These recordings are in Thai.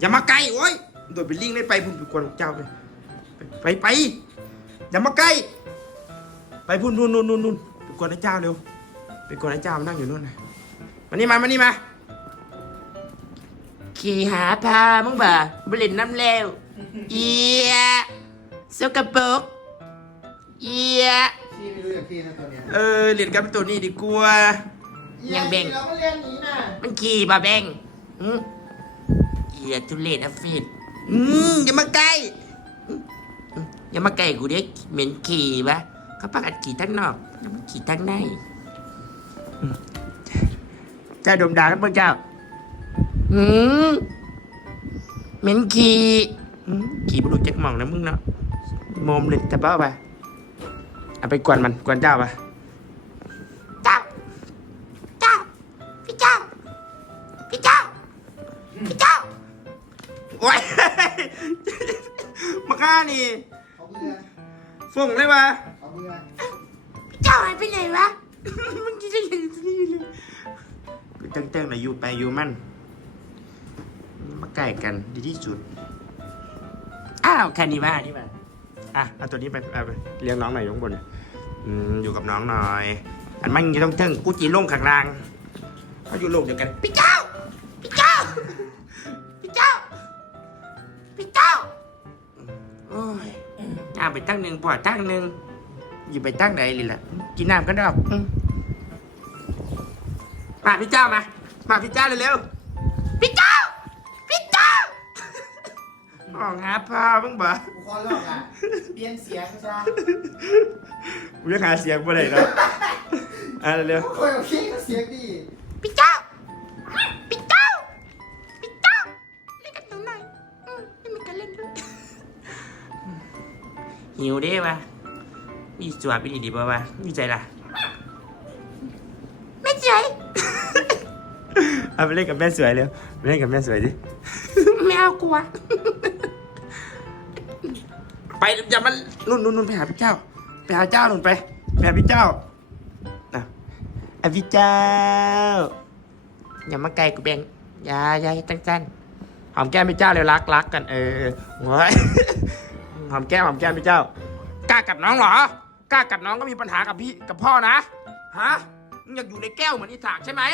อย่ามาใกล้โอ้ยโดดเป็นลิงได้ไปพุ่นไปกวนเจ้าไปอย่ามาใกล้ไปพุ่นนู่นไปกวนไอ้เจ้าเร็วไปกวนไอ้เจ้ามันนั่งอยู่นู่นนะมานี่มาขี่หาพามึงบ่าบริเนน้ำแล้วเอียสกปรกเอียพี่ไม่รู้อย่างพี่นะตัวเนี้ยเรียนกับตัวนี้ดีกว่ายังแบ่งเราก็เรียนนี้นะมันขี่ป่ะแบ่งเอียทุเรศนะฟิดอย่ามาใกล้อย่ามาใกล้กูเด็กเหม็นขี่ปะเขาประกาศขี่ทั้งนอกแล้วมันขี่ทั้งในเจ้าดมด่ากันเพื่อเจ้าเหม็นขี่บุรุษจักหม่องนะมึงเนาะโมมเลยแต่เบ้าไปเอาไปกวนมันกวนเจ้าไปพี่เจ้าโอ้ยมาฆ่านี่เขาเบื่อส่งเลยปะเขาเบื่อพี่เจ้าหายไปไหนวะมันจะเห็นที่เลยกูเติ้งๆหน่อยอยู่ไปอยู่มันมาใกล้กันดีที่สุดอ้าวแค่นี้มาเอาตัวนี้ไปเอาไปเลี้ยงน้องหน่อยอยู่ข้างบนเนี่ยอยู่กับน้องหน่อยอันมันจะต้องเติ้งกูจีลงข้างล่างเขาอยู่โลกเดียวกันพี่เจ้าโอ้ยน้ำไปตั้งหนึ่งพอตั้งหนึ่งอยู่ไปตั้งไหนเลยล่ะกินน้ำกันดอกมาพี่เจ้ามาพี่เจ้าเร็วๆพี่เจ้าออกหาพาบ้างบ่กูขอลอกอ่ะเปลี่ยนเสียงซะกูยังหาเสียงบ่ได้เนาะเร็วกูคุยกับพี่ก็เสียงดีพี่เจ้าเล่นกับหนูหน่อยไม่มีการเล่นด้วยหิวเด้ปะมีสวดไปดีป่ะวะมีใจล่ะไม่ใจเอาไปเล่นกับแม่สวยเร็วไปเล่นกับแม่สวยดิไม่เอากลัวไปอย่ามันนู่นไปหาพี่เจ้านู่นไปหาพี่เจ้าพี่เจ้าอย่ามาไกลกูแบงอย่าให้ตั้งหอมแก้มพี่เจ้าเร็วรักกันโว้ยหอมแก้มพี่เจ้ากล้ากัดน้องเหรอกล้ากัดน้องก็มีปัญหากับพ่อนะฮะมึงอยากอยู่ในแก้วเหมือนอีสากใช่ไหม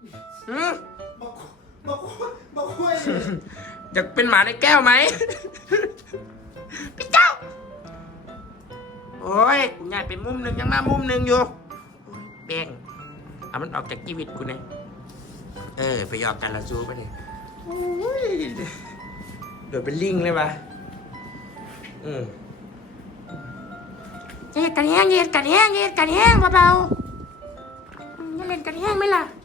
บอกคุยอยากเป็นหมาในแก้วไหมพี่เจ้าโอ้ยกูย้ายไปมุมหนึ่งยังมามุมหนึ่งอยู่แบงเอามันออกจากชีวิตกูเนี่ยไปยอมกันละซูไปเนี่ยเดี๋ยวเป็นลิงเลยปะเหยียดกันแห้งเบาๆอย่าเล่นกันแห้งไหมล่ะ